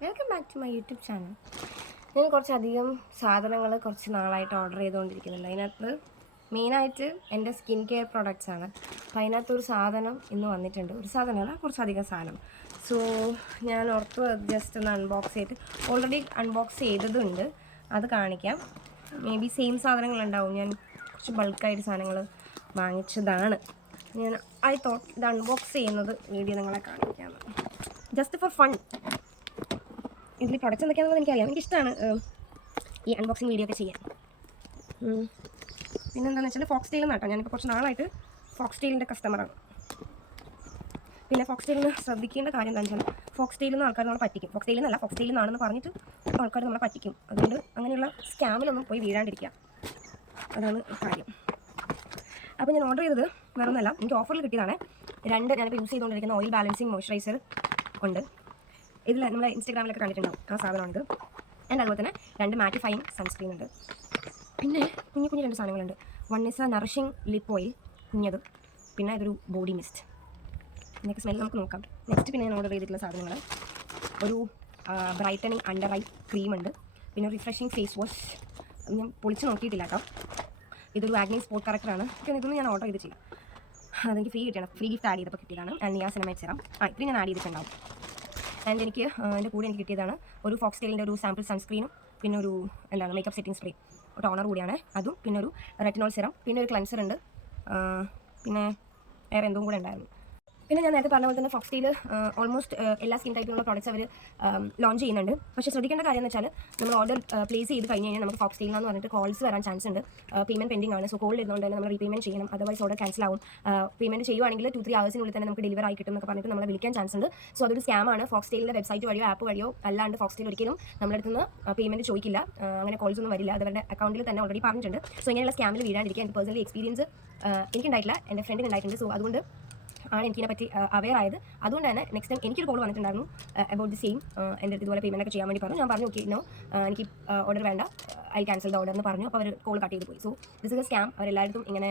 Welcome back to my YouTube channel. ഞാൻ കുറച്ചധികം സാധനങ്ങൾ കുറച്ച് നാളായിട്ട് ഓർഡർ ചെയ്തുകൊണ്ടിരിക്കുന്നുണ്ട്. അതിനകത്ത് മെയിനായിട്ട് എൻ്റെ സ്കിൻ കെയർ പ്രോഡക്റ്റ്സ് ആണ്. അപ്പോൾ അതിനകത്തൊരു സാധനം ഇന്ന് വന്നിട്ടുണ്ട്. ഒരു സാധനമല്ല, കുറച്ചധികം സാധനം. സോ ഞാൻ ഓർത്ത് ജസ്റ്റ് ഒന്ന് അൺബോക്സ് ചെയ്ത് ഓൾറെഡി അൺബോക്സ് ചെയ്തതുണ്ട്, അത് കാണിക്കാം. മേ ബി സെയിം സാധനങ്ങളുണ്ടാവും. ഞാൻ കുറച്ച് ബൾക്കായിട്ട് സാധനങ്ങൾ വാങ്ങിച്ചതാണ്. ഞാൻ ഇത് അൺബോക്സ് ചെയ്യുന്നത് വീഡിയോ നിങ്ങളെ കാണിക്കാം, ജസ്റ്റ് ഫോർ ഫൺ. ഇതിൽ പ്രൊഡക്റ്റ്സ് എന്തൊക്കെയാണെന്ന് എനിക്കറിയാം. എനിക്കിഷ്ടമാണ് ഈ അൺബോക്സിങ് വീഡിയോ ഒക്കെ ചെയ്യാൻ. പിന്നെ എന്താണെന്ന് വെച്ചാൽ ഫോക്സ് ടെയിൽ എന്നാട്ടോ. ഞാനിപ്പോൾ കുറച്ച് നാളായിട്ട് ഫോക്സ് ടെയിലിൻ്റെ കസ്റ്റമറാണ്. പിന്നെ ഫോക്സ് ടെയിലിന് ശ്രദ്ധിക്കേണ്ട കാര്യം എന്താണെന്ന് വെച്ചാൽ ഫോക്സ് ടെയിൽ നിന്ന് ആൾക്കാർ നമ്മളെ പറ്റിക്കും. ഫോക്സ് ടെയിൽ നിന്നല്ല, ഫോക്സ് ടെയിൽ നിന്നാണെന്ന് പറഞ്ഞിട്ട് ആൾക്കാർ നമ്മളെ പറ്റിക്കും. അതുകൊണ്ട് അങ്ങനെയുള്ള സ്കാമിലൊന്നും പോയി വീഴാണ്ടിരിക്കുക, അതാണ് കാര്യം. അപ്പോൾ ഞാൻ ഓർഡർ ചെയ്തത് വേറെ ഒന്നുമല്ല, എനിക്ക് ഓഫറിൽ കിട്ടിയതാണ്. ഞാനിപ്പോൾ യൂസ് ചെയ്തുകൊണ്ടിരിക്കുന്ന ഓയിൽ ബാലൻസിങ് മോയ്സ്ചറൈസർ ഉണ്ട്. ഇതിൽ നമ്മൾ ഇൻസ്റ്റാഗ്രാമിലൊക്കെ കണ്ടിട്ടുണ്ടാവും ആ സാധനമാണിത്. ആൻഡ് അതുപോലെ തന്നെ 2 മാറ്റിഫൈയിങ് സൺസ്ക്രീൻ ഉണ്ട്. പിന്നെ കുഞ്ഞു 2 സാധനങ്ങളുണ്ട്. One is a nourishing lip oil, കുഞ്ഞത്. പിന്നെ ഇതൊരു ബോഡി മിസ്റ്റ്. ഇതിനൊക്കെ സ്മെൽ നമുക്ക് നോക്കാം. നെക്സ്റ്റ് പിന്നെ ഞാൻ ഓർഡർ ചെയ്തിട്ടുള്ള സാധനങ്ങൾ ഒരു ബ്രൈറ്റനിങ് അണ്ടർ ഐ ക്രീം ഉണ്ട്. പിന്നെ ഒരു റിഫ്രഷിങ് ഫേസ് വാഷ്. ഞാൻ പൊളിച്ച് നോക്കിയിട്ടില്ല കേട്ടോ. ഇതൊരു വാഗ്നി സ്പോട്ട് കറക്റ്ററാണ്. ഇതൊന്നും ഞാൻ ഓർഡർ ചെയ്ത് ചെയ്യാം. അതെനിക്ക് ഫ്രീ കിട്ടിയാണ്, ഫ്രീ ഗിഫ്റ്റ് ആഡ് ചെയ്തപ്പോൾ കിട്ടിയതാണ്. ആൻഡ് നിയാസിനമേറ്റ് സെറം ഇത്രയും ഞാൻ ആഡ് ചെയ്തിട്ടുണ്ടാവും. ആൻഡ് എനിക്ക് എൻ്റെ കൂടെ എനിക്ക് കിട്ടിയതാണ് ഒരു ഫോക്സ് ടെയിലിൻ്റെ ഒരു സാമ്പിൾ സൺസ്ക്രീനും പിന്നെ ഒരു മേക്കപ്പ് സെറ്റിംഗ് സ്പ്രേ, ടോണർ കൂടിയാണ് അതും. പിന്നെ ഒരു റെറ്റിനോൾ സെറം, പിന്നെ ഒരു ക്ലൻസർ ഉണ്ട്. പിന്നെ വേറെ എന്തും കൂടെ ഉണ്ടായിരുന്നു. പിന്നെ ഞാൻ നേരത്തെ പറഞ്ഞ പോലെ തന്നെ ഫോക്സ് ടെയിൽ ഓൾമോസ്റ്റ് എല്ലാ സ്കിൻ ടൈപ്പിലുള്ള പ്രോഡക്റ്റ്സ് അവർ ലോഞ്ച് ചെയ്യുന്നുണ്ട്. പക്ഷേ ശ്രദ്ധിക്കേണ്ട കാര്യം എന്ന് വെച്ചാൽ നമ്മൾ ഓർഡർ പ്ലേസ് ചെയ്ത് കഴിഞ്ഞ് കഴിഞ്ഞാൽ നമുക്ക് ഫോക്സ് ടെയിലെന്ന് പറഞ്ഞിട്ട് കോൾസ് വരാൻ ചാൻസ് ഉണ്ട്. പേയ്മെൻറ്റ് പെൻഡിംഗ് ആണ്. സോ കോൾ ഇരുന്നുകൊണ്ട് തന്നെ നമ്മൾ റീപേയ്മെൻറ്റ് ചെയ്യണം, അതർവൈസ് ഓർഡർ ക്യാൻസൽ ആവും. പേയ്മെൻറ്റ് ചെയ്യുവാണെങ്കിൽ 2-3 hours തന്നെ നമുക്ക് ഡെലിവർ ആയി കിട്ടും എന്നൊക്കെ പറഞ്ഞിട്ട് നമ്മളെ വിളിക്കാൻ ചാൻസ് ഉണ്ട്. സോ അതൊരു സ്കാമാണ്. ഫോക്സ് ടെയിലിൻ്റെ വെബ്സൈറ്റ് വഴിയോ ആപ്പ് വഴിയോ അല്ലാണ്ട് ഫോക്സ് ടെയിൽ ഒരിക്കലും നമ്മുടെ അടുത്ത് നിന്ന് പേയ്മെൻറ്റ് ചോദിക്കില്ല. അങ്ങനെ കോൾസ് ഒന്നും വരില്ല. അവരുടെ അക്കൗണ്ടിൽ തന്നെ ഓൾറെഡി പറഞ്ഞിട്ടുണ്ട്. സോ ഇങ്ങനെയുള്ള സ്കാമിൽ വീഴാണ്ടിരിക്കുക. എൻ്റെ പേഴ്സണലി എക്സ്പീരിയൻസ് എനിക്കുണ്ടായിട്ടില്ല, എൻ്റെ ഫ്രണ്ടിന് ഉണ്ടായിട്ടുണ്ട്. സോ അതുകൊണ്ട് ആണ് എനിക്കിതിനെ പറ്റി അവെയർ ആയത്. അതുകൊണ്ട് തന്നെ നെക്സ്റ്റ് ടൈം എനിക്കൊരു കോൾ വന്നിട്ടുണ്ടായിരുന്നു അബൌട്ട് ദി സെയിം. എൻ്റെ അടുത്ത് ഇതുപോലെ പേയ്മെൻറ്റ് ഒക്കെ ചെയ്യാൻ വേണ്ടി പറഞ്ഞു. ഞാൻ പറഞ്ഞു ഓക്കെ നോ, എനിക്ക് ഓർഡർ വേണ്ട, ഐ ക്യാൻസൽ ദ ഓർഡർ എന്ന് പറഞ്ഞു. അപ്പോൾ അവർ കോൾ കട്ട് ചെയ്ത് പോയി. So this is a scam. അവരെല്ലായിടത്തും ഇങ്ങനെ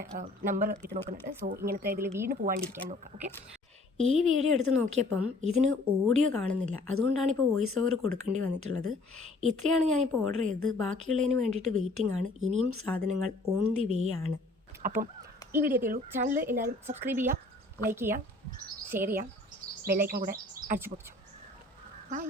നമ്പർ ഇട്ട് നോക്കുന്നുണ്ട്. സോ ഇങ്ങനത്തെ ഇതിൽ വീണ് പോകാണ്ടിരിക്കാൻ നോക്കാം. ഓക്കെ, ഈ വീഡിയോ എടുത്ത് നോക്കിയപ്പം ഇതിന് ഓഡിയോ കാണുന്നില്ല, അതുകൊണ്ടാണ് ഇപ്പോൾ വോയിസ് ഓവർ കൊടുക്കേണ്ടി വന്നിട്ടുള്ളത്. ഇത്രയാണ് ഞാനിപ്പോൾ ഓർഡർ ചെയ്തത്. ബാക്കിയുള്ളതിന് വേണ്ടിയിട്ട് വെയിറ്റിംഗ് ആണ്. ഇനിയും സാധനങ്ങൾ ഓൺ ദി വേ ആണ്. അപ്പം ഈ വീഡിയോ എത്തിയുള്ളൂ. ചാനൽ എല്ലാവരും സബ്സ്ക്രൈബ് ചെയ്യുക, ലൈക്ക് ചെയ്യുക, ഷെയർ ചെയ്യുക, ബെല്ലൈക്കൺ കൂടെ അടിച്ചു പൊട്ടിച്ചു. ബൈ.